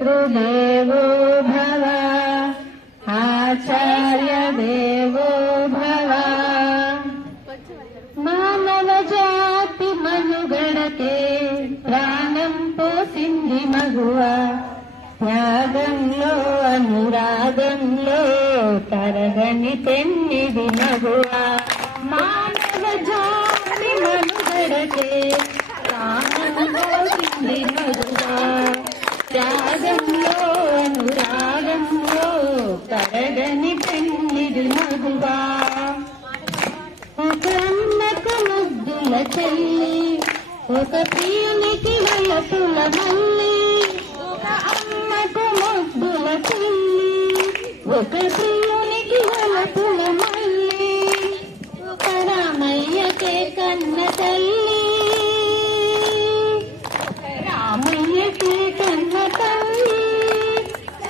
పితృదేవో భవ ఆచార్య దేవో భవ. మానవ జాతి మనుగడకే ప్రాణం పోసింది మగువ, త్యాగంలో అనురాగంలో తరగని పెన్నిది మగువ. మానవ జాతి మనుగడకే ప్రాణం పోసింది మగువ, త్యాగంలో అనురాగంలో తరగని పెన్నిది మగువ. ఒక అమ్మకు ముద్దుల చెల్లి, ఒక ప్రియునికి వలపుల మల్లి. ఒక అమ్మకు ముద్దుల చెల్లి, ఒక ప్రియునికి వలపుల మల్లి. ఒక రామయ్యకే కన్న తల్లి, రామయ్యకే కన్న తల్లి.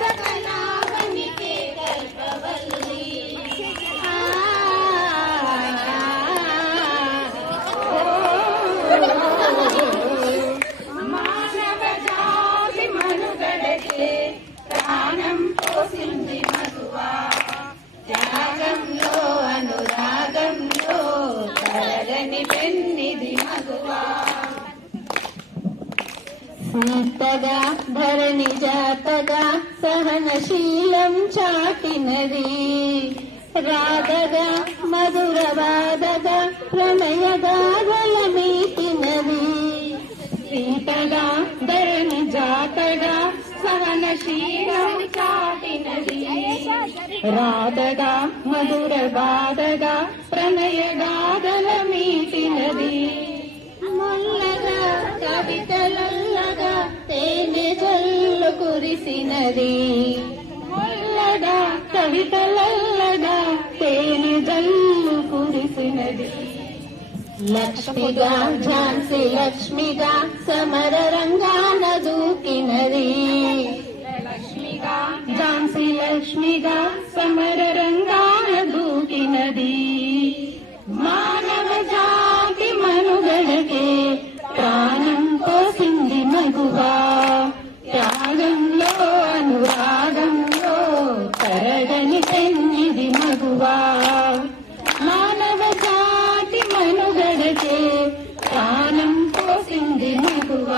సకలావనికి కల్పవల్లి. మానవ జాతి మనుగడకే ప్రాణం పోసింది మగువ, త్యాగంలో అనురాగంలో తరగని పెన్నిది మగువ. సీతగా ధరణి జాతగా సహనశీలం చాటినది, రాధగా మధుర బాధగా ప్రణయ గాథల మీటినది. సీతగా ధరణి జాతగా సహనశీలం చాటినది, రాధగా మధుర బాధగా ప్రణయ గాథల మీటినది. ముల్లగా కవితలల్లగా తేనె జల్లు కురిసినది, ముల్లగా కవితలల్లగా తేనె జల్లు కురిసినది. లక్ష్మిగా ఝాన్సీ లక్ష్మిగా సమర రంగాన దూకినది, లక్ష్మిగా ఝాన్సీ లక్ష్మిగా సమర రంగాన దూకినది. మానవ జాతి మనుగడకే ప్రాణం పోసింది మగువ, త్యాగంలో అనురాగంలో తరగని పెన్నిది మగువ. మానవ జాతి మనుగడకే ప్రాణం పోసింది మగువ,